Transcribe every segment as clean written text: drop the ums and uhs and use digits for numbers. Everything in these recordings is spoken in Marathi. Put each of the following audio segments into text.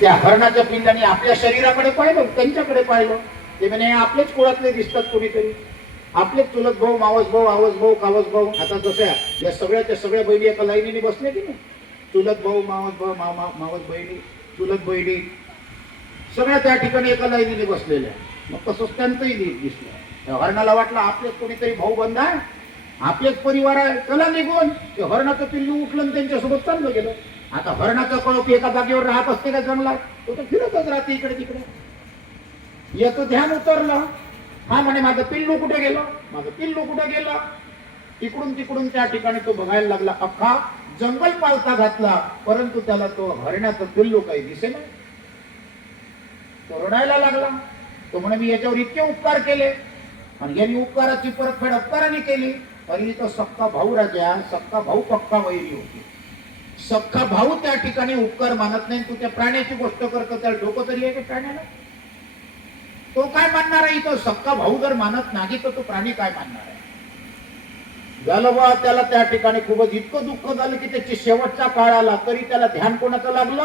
त्या हरणाच्या पिल्लाने आपल्या शरीराकडे पाहिलं, त्यांच्याकडे पाहिलं. ते म्हणे आपलेच कुळातले दिसतात कोणीतरी, आपलेच चुलत भाऊ, मावस भाऊ, आवस भाऊ, कावस भाऊ. आता जसं या सगळ्या सगळ्या बहिणी एका लाईनीने बसले की नाही, चुलत भाऊ, मावस भाऊ, मावस बहिणी, चुलत बहिणी सगळ्या त्या ठिकाणी एका लाईनीने बसलेल्या. मग तसंच त्यांचंही दिसलं. हरणाला वाटलं आपलेच कोणीतरी भाऊ बंद आहे, आपलेच परिवार आहे, चला निघून. ते हरणाचं पिल्लू उठलं आणि त्यांच्यासोबत चाललं गेलं. आता हरणाचा कळप एका जागेवर राहत असते का जंगलात, तो तर फिरतच राहते इकडे तिकडे. याचं ध्यान उतरलं. हा म्हणे माझं पिल्लू कुठे गेलं, माझं पिल्लू कुठे गेलं. इकडून तिकडून त्या ठिकाणी तो बघायला लागला. अख्खा जंगल पालथा घातला, परंतु त्याला तो हरणाचं पिल्लू काही दिसेना. तो रडायला लागला. तो म्हणे मी याच्यावर इतके उपकार केले आणि यांनी उपकाराची परतफेड उपकाराने केली. तरी तो सक्का भाऊ राजा, सक्का भाऊ पक्का वैरी होती. सख्खा भाऊ त्या ठिकाणी उपकार मानत नाही. तू त्या प्राण्याची गोष्ट करतो, त्याला डोकं तरी आहे का प्राण्याला? तो काय मानणार आहे? तो सख्खा भाऊ जर मानत नाही तर तो प्राणी काय मानणार आहे? झालं बा त्याला त्या ठिकाणी खूपच इतकं दुःख झालं की त्याची शेवटचा काळ आला. तरी त्याला ध्यान कोणाचं लागलं?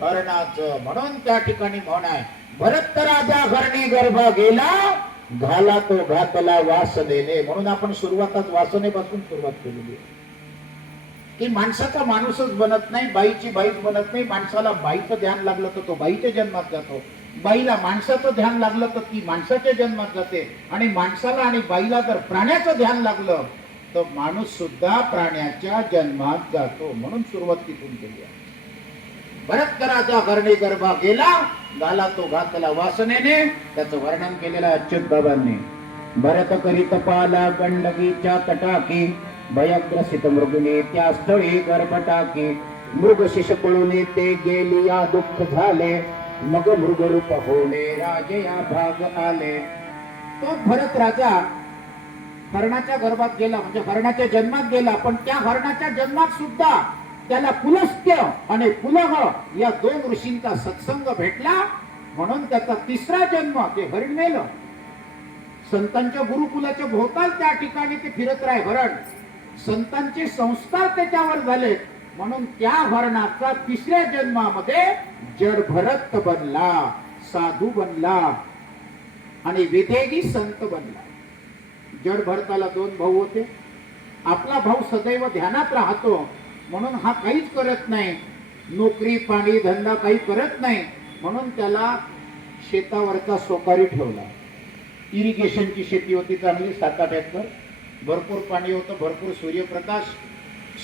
हरणाचं. म्हणून त्या ठिकाणी म्हण आहे, भरत राजा हरणी गर्भ गेला, घाला तो घातला वास देणे. म्हणून आपण सुरुवातच वासनेपासून सुरुवात केलेली आहे की माणसाचा माणूसच बनत नाही, बाईची बाईच बनत नाही. माणसाला बाईचं ध्यान लागलं तर तो बाईच्या जन्मात जातो, बाईला माणसाचं ध्यान लागलं तर ती माणसाच्या जन्मात जाते. आणि माणसाला आणि बाईला जर प्राण्याचं ध्यान लागलं तर माणूस सुद्धा प्राण्याच्या जन्मात जातो. म्हणून सुरुवात तिथून केली आहे. भरत राजा हरणी गर्भा गेला, घाला तो घातला वासनेने. त्याचं वर्णन केलेलं अच्युत बाबांनी. भरत करीत पाला गंडकीच्या तटाकी, भयग्रसित मृगुने त्या स्थळी गर्भ टाकी. मृग शिश पळून ते गेली या दुःख झाले, मग मृगरूप होणे राजे या भाग आले. तो भरत राजा हरणाच्या गर्भात गेला, म्हणजे हरणाच्या जन्मात गेला. पण त्या हरणाच्या जन्मात सुद्धा त्याला पुलस्त्य आणि पुलह या दोन ऋषींचा सत्संग भेटला. म्हणून त्याचा तिसरा जन्म ते हरिण मेलं. संतांच्या गुरुकुलाच्या भोवताल त्या ठिकाणी ते फिरत राहे हरण. संतांचे संस्कार त्याच्यावर झाले. म्हणून त्या हरणाचा तिसऱ्या जन्मामध्ये जड भरत बनला, साधू बनला आणि विधेगी संत बनला. जड भरताला दोन भाऊ होते. आपला भाऊ सदैव ध्यानात राहतो, म्हणून हा काहीच करत नाही, नोकरी पाणी धंदा काही करत नाही. म्हणून त्याला शेतावरचा सोकारी ठेवला. इरिगेशनची शेती होती चांगली, 7-8 एकर, भरपूर पाणी होतं, भरपूर सूर्यप्रकाश.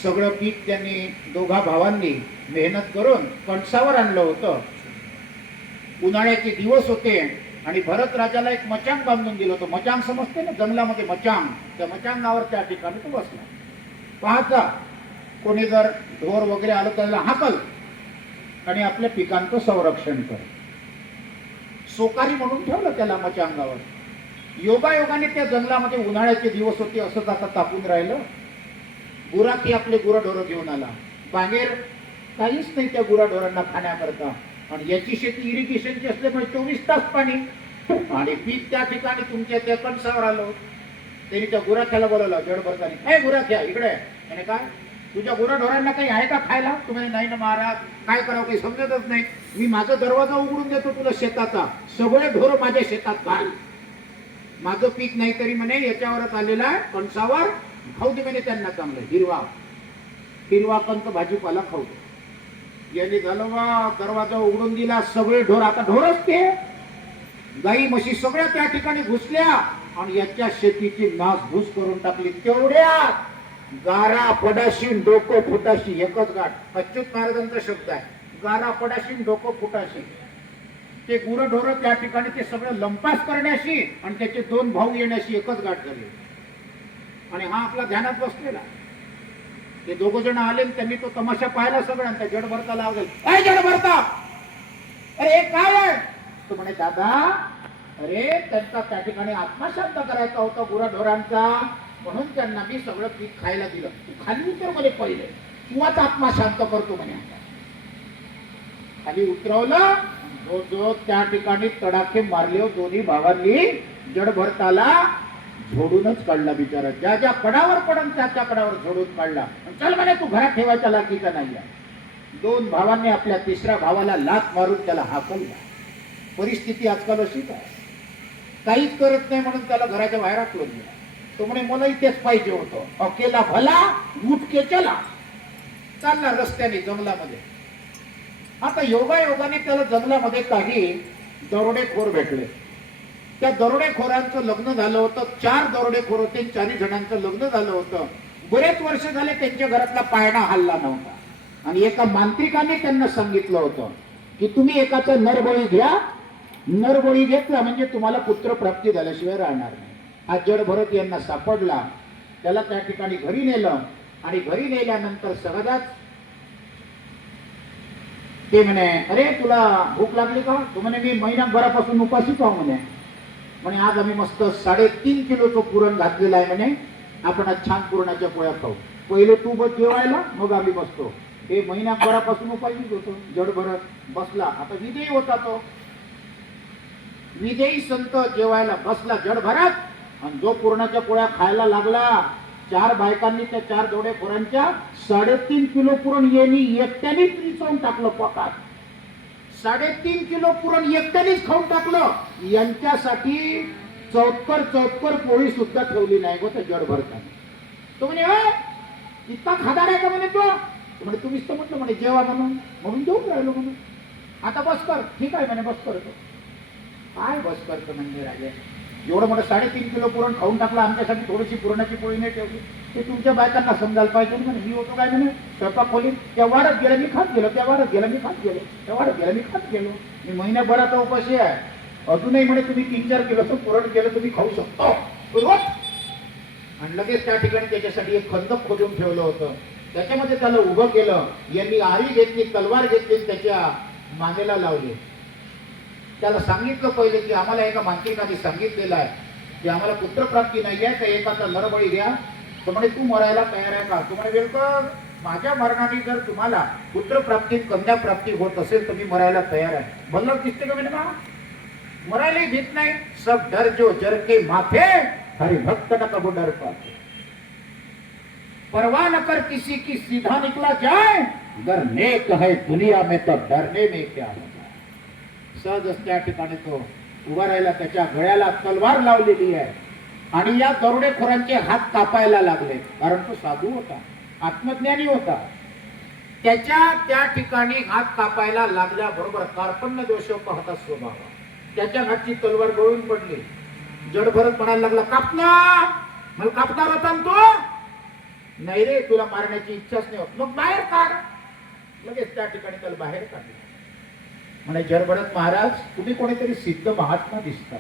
सगळं पीक त्यांनी दोघा भावांनी मेहनत करून कणसावर आणलं होतं. उन्हाळ्याचे दिवस होते आणि भरत राजाला एक मचांग बांधून दिलं होतं. मचांग समजते ना, जंगलामध्ये मचांग. त्या मचांगावर त्या ठिकाणी तो बसला. पाहता कोणी जर ढोर वगैरे आलं त्याला हाकल आणि आपल्या पिकांचं संरक्षण कर. सोकारी म्हणून ठेवलं त्याला मचांगावर. योगायोगाने त्या जंगलामध्ये उन्हाळ्याचे दिवस होते, असंच आता तापून राहिलं. गुराखी आपले गुराढोरं घेऊन आला. बाहेर काहीच नाही त्या गुराढोरांना खाण्याकरता. आणि याची शेती इरिगेशनची असल्यामुळे 24 तास पाणी आणि पीक त्या ठिकाणी तुमच्या त्या कणसावर आलं. त्यांनी त्या गुराख्याला बोलवलं जड भरतानी, हे गुराख्या इकडे. त्याने काय, तुझ्या गुराढोरांना काही आहे का खायला? तुम्ही नाही ना महाराज, काय करावं काही समजतच नाही. मी माझा दरवाजा उघडून देतो तुला शेताचा, सगळे ढोर माझ्या शेतात घाल. माझं पीक नाही तरी म्हणे याच्यावरच आलेला आहे कणसावर, खाऊ दे म्हणे त्यांना चांगलं हिरवा हिरवा कंच भाजीपाला खाऊ दे. याने झालं बा, दरवाजा उघडून दिला, सगळे ढोर, आता ढोरच ते गाई म्हशी सगळ्या त्या ठिकाणी घुसल्या आणि याच्या शेतीची नासधूस करून टाकली. तेवढ्या गारा पडाशी डोकं फुटाशी एकच गाठ. अच्युत महाराजांचा शब्द आहे, गारा पडाशी डोकं फुटाशी. ते गुरढोर त्या ठिकाणी ते सगळं लंपास करण्याशी आणि त्याचे दोन भाऊ येण्याशी एकच गाठ झाली. आणि हा आपला ध्यानात बसलेला. ते दोघ जण आले, त्यांनी तो तमाशा पाहिला सगळ्यांचा. जड भरता लावला, काय जड भरता, अरे काय आहे? तो म्हणे दादा, अरे त्यांचा त्या ठिकाणी आत्मा शांत करायचा होता गुराढोरांचा, म्हणून त्यांना मी सगळं पीक खायला दिलं. तू खाली उतर म्हणे पहिले, किंवाच आत्मा शांत करतो म्हणे. खाली उतरवलं, जो जो त्या ठिकाणी तडाखे मारले दोन्ही भावांनी. जड भरताला झोडूनच काढला बिचारा. ज्या ज्या कडावर पडन त्या त्या कडावर झोडून काढला. चल म्हणे तू घरात ठेवायच्या लाकीचा नाही. दोन भावांनी आपल्या तिसऱ्या भावाला लाथ मारून त्याला हाकलला. परिस्थिती आजकाल अशीच आहे. काहीच करत नाही म्हणून त्याला घराच्या बाहेर हाकलून दिला. तो म्हणे मलाही तेच पाहिजे होतं. अकेला भला उठ के चला. चालला रस्त्याने जंगलामध्ये. आता योगायोगाने त्याला जंगलामध्ये काही दरोडेखोर भेटले. त्या दरोडेखोरांचं लग्न झालं होतं. 4 दरोडेखोर होते. 4 जणांचं लग्न झालं होतं. बरेच वर्ष झाले त्यांच्या घरातला पाळणा हल्ला नव्हता. आणि एका मांत्रिकाने त्यांना सांगितलं होतं की तुम्ही एकाचा नरबळी घ्या. नरबळी घेतला म्हणजे तुम्हाला पुत्र प्राप्ती झाल्याशिवाय राहणार नाही. हा जड भरत यांना सापडला. त्याला त्या ठिकाणी घरी नेलं. आणि घरी नेल्यानंतर सहजाच ते म्हणे अरे तुला भूक लागली का? तू म्हणे मी महिनाभरापासून उपाशीच आहो म्हणे. म्हणे आज आम्ही मस्त 3.5 किलोचं पुरण घातलेलं आहे म्हणे. आपण आज छान पुरणाच्या पोळ्या खाऊ. पहिले तू बस जेवायला मग आम्ही बसतो. हे महिनाभरापासून उपाशीच होतो. जड भरत बसला. आता विजयी होता तो. विजयी संत जेवायला बसला जड भरत. आणि जो पुरणाच्या पोळ्या खायला लागला 4 बायकांनी त्या 4 दरोडेखोरांच्या 3.5 किलो पुरण यांनी एकट्यानेच विचारून टाकलं पोटात. 3.5 किलो पुरण एकट्यानेच खाऊन टाकलं. यांच्यासाठी चौतकर पोळी सुद्धा ठेवली नाही गो त्या जड भरताने. तो म्हणे इतका खादाड आहे का म्हणे तो? म्हणे तुम्हीच तर म्हटलं म्हणे जेवा म्हणून जेवून राहिलो म्हणून. आता बस कर. ठीक आहे म्हणे बस करतो. काय बस करतो म्हणजे राजे? एवढं मोठं 3.5 किलो पुरण खाऊन टाकलं. आमच्यासाठी थोडीशी पुरणाची पोळी नाही ठेवली. ते तुमच्या बायकांना समजायला पाहिजे म्हणे. मी होतो काय म्हणे स्वयंपाक खोली. त्या वाढत गेला मी खात गेलो. त्या वाढत गेला मी खात गेलो. त्या वाढत गेला मी खात गेलो. मी महिन्याभराचा उपाशी आहे. अजूनही म्हणे तुम्ही 3-4 किलोचं पुरण केलं तुम्ही खाऊ शकतो. बरोबर. आणि लगेच त्या ठिकाणी त्याच्यासाठी एक खंदक खोदून ठेवलं होतं. त्याच्यामध्ये त्याला उभं केलं. यांनी आरी घेतली, तलवार घेतली, त्याच्या मानेला लावली. त्याला सांगितलं पहिले की आम्हाला एका मांत्रिकाने सांगितलेलं आहे की आम्हाला पुत्रप्राप्ती नाही आहे तर एकाचा नरबळी घ्या. तर म्हणे तू मरायला तयार आहे का? तू म्हणे वेलकर माझ्या मरणाने जर तुम्हाला पुत्रप्राप्ती कन्याप्राप्ती होत असेल तर मी मरायला तयार आहे. भल्लर दिसते का म्हणे बा? मरायलाही भीत नाही. सब डर जो जर के माथे हरि भक्त न कबो डर पाते. परवाह न कर किसी की सीधा निकला जाए. अगर नेक है दुनिया में तो डरने में क्या होगा. सहज त्या ठिकाणी तो उभा राहिला. त्याच्या गळ्याला तलवार लावलेली आहे. आणि या दरोडेखोरांचे हात कापायला लागले. कारण तो साधू होता, आत्मज्ञानी होता. त्याच्या त्या ठिकाणी हात कापायला लागल्याबरोबर कार्पण्य दोष पाहता स्वभाव त्याच्या हातची तलवार गळून पडली. जड भरत म्हणायला लागला कापना. मला कापणार होता तो? नाही रे तुला मारण्याची इच्छाच नाही होत. मग बाहेर काढ. लगेच त्या ठिकाणी त्याला बाहेर काढले. म्हणे जड भरत महाराज तुम्ही कोणीतरी सिद्ध महात्मा दिसता.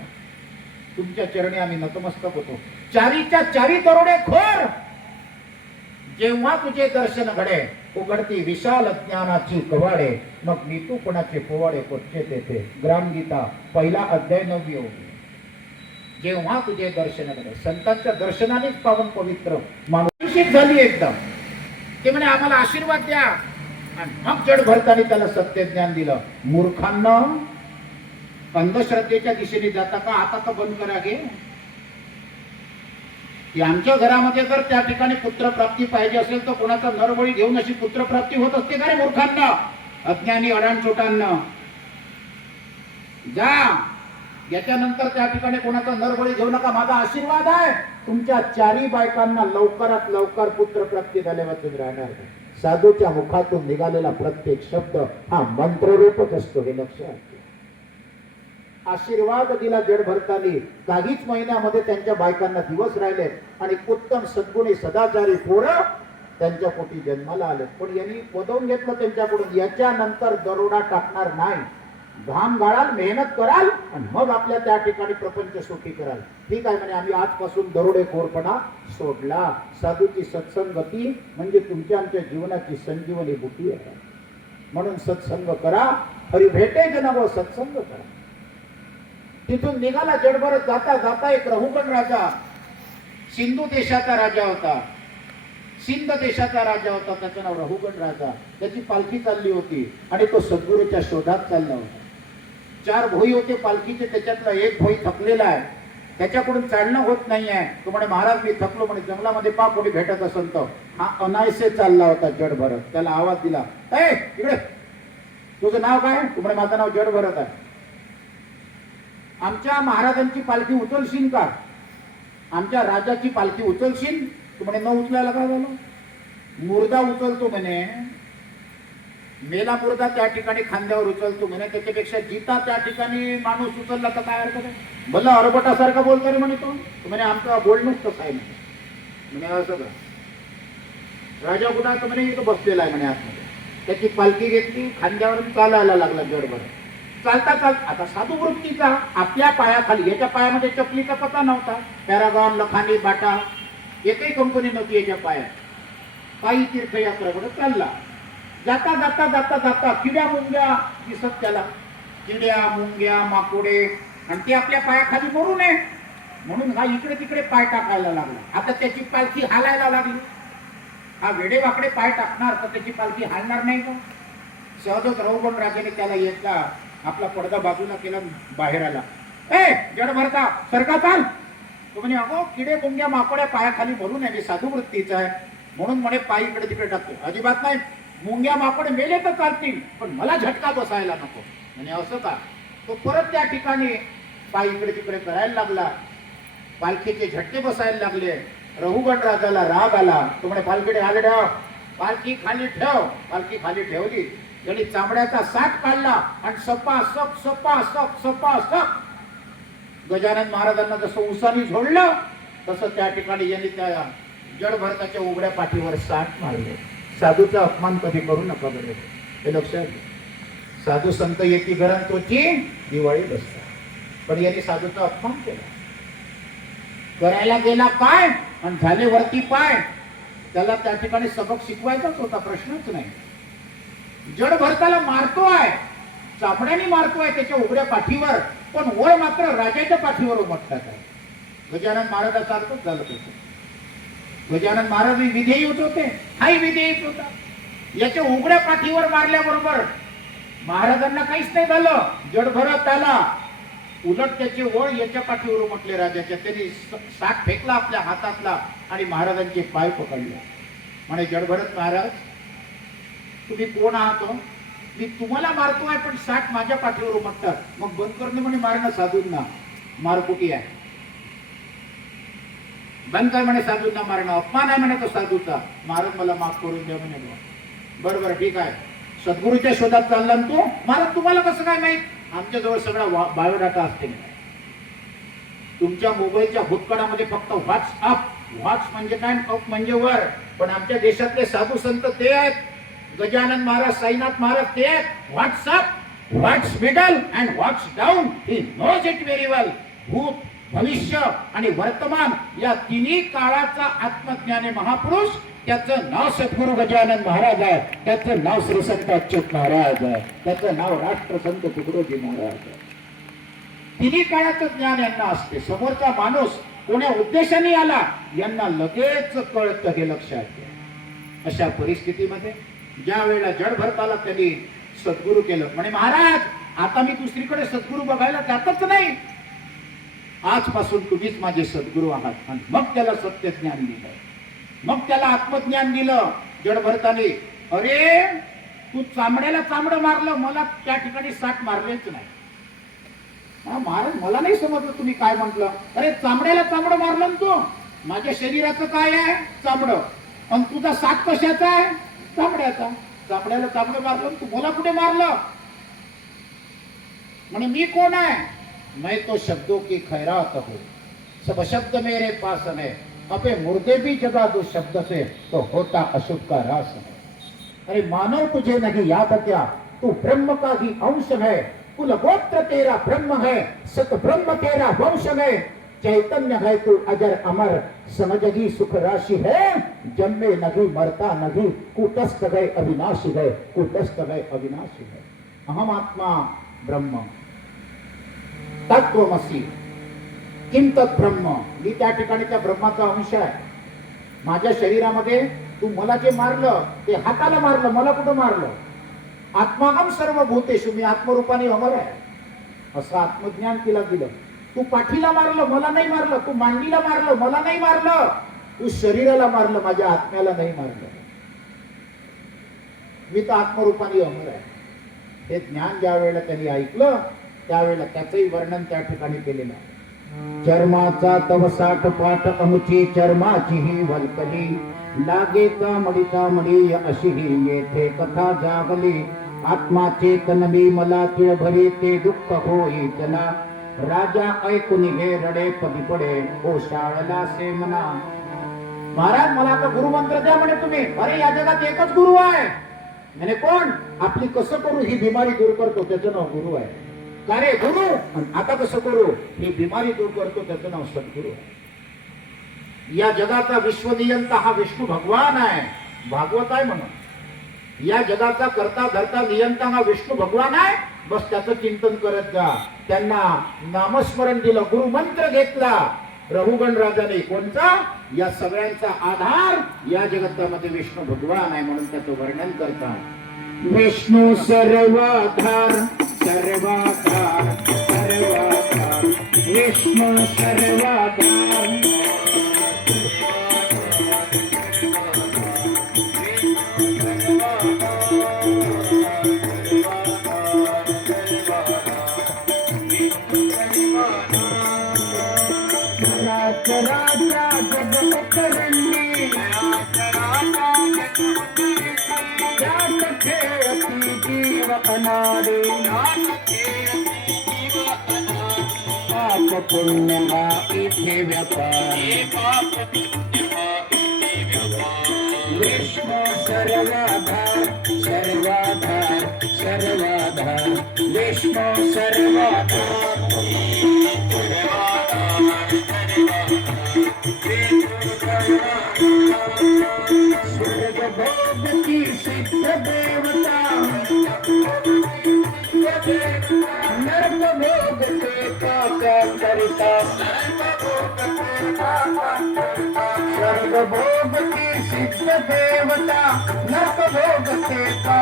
तुमच्या चरणी आम्ही नतमस्तक होतो. 4च्या 4 दरोडेखोर जेव्हा तुझे दर्शन घडे उघडती विशाल ज्ञानाची कवाडे. मग नीतूपणाचे पोवाडे कोठचे तेथे. ग्रामगीता 1 अध्याय 9 ओवी. जेव्हा तुझे दर्शन घडे. संतांच्या दर्शनानेच पावन पवित्र माणूस झाली एकदम. ते म्हणे आम्हाला आशीर्वाद द्या. आणि मग जड भरताने त्याला सत्य ज्ञान दिलं. मूर्खांना अंधश्रद्धेच्या दिशेने जाता का? आता तर बंद करा गे. की आमच्या घरामध्ये जर त्या ठिकाणी पुत्रप्राप्ती पाहिजे असेल तर कोणाचा नरबळी घेऊन अशी पुत्रप्राप्ती होत असते का रे मूर्खांना, अज्ञानी अडाणचोटांना. जा याच्यानंतर त्या ठिकाणी कोणाचा नरबळी घेऊ नका. माझा आशीर्वाद आहे तुमच्या 4 बायकांना लवकरात लवकर पुत्रप्राप्ती झाल्यावर राहणार. साधूच्या मुखातून निघालेला प्रत्येक शब्द हा मंत्ररूपच असतो हे लक्षात. आशीर्वाद दिला जड भरतानी. काहीच महिन्यामध्ये त्यांच्या बायकांना दिवस राहिले आणि उत्तम सद्गुणी सदाचारी पोरं त्यांच्या पोटी जन्माला आले. पण यांनी पदवून घेतलं त्यांच्याकडून याच्यानंतर दरोडा टाकणार नाही. घाम गाळाल, मेहनत कराल आणि मग आपल्या त्या ठिकाणी प्रपंच सुखी कराल. ठीक आहे म्हणे आम्ही आजपासून दरोडेखोरपणा सोडला. साधूची सत्संगती म्हणजे तुमच्या आमच्या जीवनाची संजीवनी बुटी आहे. म्हणून सत्संग करा. हरी भेटे जनाव सत्संग करा. तिथून निघाला जडभरत. जाता जाता एक रहुगण राजा, सिंधू देशाचा राजा होता. सिंध देशाचा राजा होता. त्याचं नाव रहुगण राजा. त्याची पालखी चालली होती आणि तो सद्गुरूच्या शोधात चालला होता. 4 भोई होते पालखीचे. त्याच्यातला एक भोई थकलेला आहे. त्याच्याकडून चालणं होत नाहीये. तो म्हणे महाराज मी थकलो म्हणे, जंगलामध्ये पा कोणी भेटत असेल तर. हा अनायसे चालला होता जड भरत. त्याला आवाज दिला, ए इकडे, तुझं नाव काय? तू म्हणे माझं नाव जड भरत आहे. आमच्या महाराजांची पालखी उचलशील का? आमच्या राजाची पालखी उचलशील? तू म्हणे न उचलायला काय झालं? मुर्दा उचलतो म्हणे, मेला मुर्दा त्या ठिकाणी खांद्यावर उचलतो म्हणे, त्याच्यापेक्षा जिता त्या ठिकाणी माणूस उचलला तर काय अर्थ आहे? भलं अरबटासारखा बोलतो रे म्हणे तो. म्हणे आमचं बोलणंच तसं आहे म्हणे. असं का? राजा कुठं म्हणे इथं बसलेला आहे म्हणे आतमध्ये. त्याची पालखी घेतली, खांद्यावरून चालायला लागला जडभर. चालता चालता आता साधू वृत्तीचा आपल्या पायाखाली, याच्या पायामध्ये चपलीचा पत्ता नव्हता, पॅरागॉन, लखानी, बाटा एकही कंपनी नव्हती याच्या पायात. काही तीर्थयात्रा कडे चालला. जाता जाता जाता जाता किड्या मुंग्या दिसत त्याला, किड्या मुंग्या माकोडे, आणि ते आपल्या पायाखाली मरू नये म्हणून हा इकडे तिकडे पाय टाकायला लागला. आता त्याची पालखी हालायला लागली. हा वेडेवाकडे पाय टाकणार तर त्याची पालखी हालणार नाही का? सहजच रघुगण राजाने त्याला येतला आपला पडदा बाजूला केला, बाहेर आला. ए जड भरता सरका चाल. तो म्हणे अगो किडे मुंग्या माकोड्या पायाखाली मरू नये, मी साधू वृत्तीचा आहे म्हणून म्हणे पाय इकडे तिकडे टाकतो. अजिबात नाही, मुंग्या माकोडे मेले तर चालतील पण मला झटका बसायला नको म्हणे. असं का? तो परत त्या ठिकाणी पाय इकडे तिकडे करायला लागला. पालखीचे झटके बसायला लागले. रघुगण राजाला राग आला. तो म्हणे पालखीकडे खाली ठेव, पालखी खाली ठेव. पालखी खाली ठेवली. त्यांनी चांबड्याचा साठ काढला आणि सपासप सपासप सपासप गजानन महाराजांना जसं उसानी झोडलं तसं त्या ठिकाणी यांनी त्या जड भरताच्या उघड्या पाठीवर साठ मारले. साधूचा अपमान कधी करू नका बरे, हे लक्षात घ्या. साधू संत येती घरांतोची दिवाळी बसता, पण यांनी साधूचा अपमान केला. करायला गेला पाय आणि झाले वरती पाय. त्याला त्या ठिकाणी सबक शिकवायचाच होता, प्रश्नच नाही. जड भरताला मारतोय, चापड्याने मारतोय त्याच्या उघड्या पाठीवर, पण वर मात्र राजाच्या पाठीवर उमटतात आहे. गजानन महाराजाचा अर्थच झालं होतं. गजानन महाराज विधेयक होते, हाही विधेयक होता. याच्या उघड्या पाठीवर मारल्याबरोबर महाराजांना काहीच नाही झालं. जड भरत आला, उलट त्याचे वळ याच्या पाठीवर उमटले राजाच्या. त्यांनी साठ फेकला आपल्या हातातला आणि महाराजांचे पाय पकडले. म्हणे जड भरत महाराज तुम्ही कोण आहात? मी तुम्हाला मारतोय पण साठ माझ्या पाठीवर उमटतात. मग बंद करणे म्हणे मारणं साधूंना, मारकुटी आहे. बंद कर म्हणे साधूंना मारणं, अपमान आहे म्हणे तो साधूचा. महाराज मला माफ करून द्या म्हणे. बरोबर ठीक आहे, सद्गुरूच्या शोधात चालला तो. महाराज तुम्हाला कसं काय माहित? आमच्याजवळ सगळा बायोडाटा असते. तुमच्या मोबाईलच्या भूतकाळामध्ये फक्त व्हॉट्सअप, व्हॉट्स म्हणजे काय, अप म्हणजे वर. पण आमच्या देशातले साधू संत ते आहेत. गजानन महाराज, साईनाथ महाराज ते आहेत. What's up, what's middle and what's down, he knows it very well. भूत, भविष्य आणि वर्तमान या तिन्ही काळाचा आत्मज्ञानी महापुरुष, त्याचं नाव सद्गुरू गजानन महाराज आहे. त्याचं नाव श्री संत अच्युत महाराज आहे. त्याचं नाव राष्ट्रसंत तुकडोजी महाराज आहे. तिन्ही काळाचं ज्ञान यांना असते. समोरचा माणूस कोण्या उद्देशाने आला यांना लगेच कळतं, हे लक्षात घ्या. अशा परिस्थितीमध्ये ज्या वेळेला जड भरताला त्यांनी सद्गुरू केलं. म्हणे महाराज आता मी दुसरीकडे सद्गुरू बघायला जातच नाही, आजपासून तुम्हीच माझे सद्गुरू आहात. आणि मग त्याला सत्य ज्ञान दिलं, मग त्याला आत्मज्ञान दिलं. जड भरताने अरे तू चांबड्याला चांबडं मारलं, मला त्या ठिकाणी साठ मारलेच नाही. महाराज मला नाही समजलं तुम्ही काय म्हटलं. अरे चांबड्याला चांबडं मारलं ना तू, माझ्या शरीराचं काय आहे? चांबडं. आणि तुझा साठ कशाचा आहे? चांबड्याचा. चांबड्याला चांबडं मारलं, तू मला कुठे मारलं? म्हणे मी कोण आहे? मैं तो शब्दों की खैरात हूँ, सब शब्द मेरे पास है, अपे मुर्दे भी जगा दो शब्द से तो होता अशुभ का रास है. अरे मानव तुझे नहीं याद क्या, तू ब्रह्म का ही अंश है. कुल गोत्र तेरा ब्रह्म है, सत ब्रह्म तेरा वंश है. चैतन्य है तू अजर अमर, समझगी सुख राशि है. जन्मे नहीं मरता नहीं, कूटस्थ गए अविनाशी है, कूटस्थ गए अविनाशी है. अहम आत्मा ब्रह्म तत्वमसी किम तत् ब्रह्म. मी त्या ठिकाणी त्या ब्रह्माचा अंश आहे. माझ्या शरीरामध्ये तू मला जे मारलं ते हाताला मारलं, मला कुठं मारलं? आत्मागम सर्व भूतेषु, मी आत्मरूपाने अमर आहे. असं आत्मज्ञान तिला दिलं. तू पाठीला मारलं, मला नाही मारलं. तू मांडीला मारलं, मला नाही मारलं. तू शरीराला मारलं, माझ्या आत्म्याला नाही मारलं. मी तर आत्मरूपाने अमर आहे. हे ज्ञान ज्या वेळेला त्यांनी ऐकलं त्यावेळेला त्याचंही वर्णन त्या ठिकाणी केलेलं आहे. चर्माचा तव साठ पाठ अमुची चर्माची ही वल्कली लागे का मडीचा मडी अशी ही येथे कथा जागली. आत्माचे तनबी मला तिळ भरी ते दुःख होई जना. राजा ऐकून घे रडे पदी पडे ओशाळला से मना. महाराज मला आता गुरुमंत्र द्या म्हणे तुम्ही. अरे या जगात एकच गुरु आहे म्हणे. कोण? आपली कसं करू ही बिमारी दूर करतो त्याचं नाव गुरु आहे. का रे गुरु? आता कसं करू ही बिमारी दूर करतो त्याचं नाव सद्गुरु आहे. या जगाचा विश्वनियंता हा विष्णू भगवान आहे. भागवत आहे म्हणून. या जगाचा करता धरता नियंता हा विष्णू भगवान आहे. बस त्याचं चिंतन करत जा. त्यांना नामस्मरण दिलं, गुरुमंत्र घेतला. रघुगण राजाने कोणता? या सगळ्यांचा आधार या जगतामध्ये विष्णू भगवान आहे म्हणून त्याचं वर्णन करतात. विष्णू सर्वाधार सर्वाधार सर्वाधार विष्णू सर्वाधार. राजा जगतरणी जीव अनाडे पाप पुण्य हा इथे व्यापार. विष्णू सर्वाधार सर्वाधार सर्वाधार विष्णू सर्वाधार. स्वर्ग भोग की सिद्ध देवता नर्क भोग से का करता. स्वर्ग भोग की सिद्ध देवता नर्क भोग से का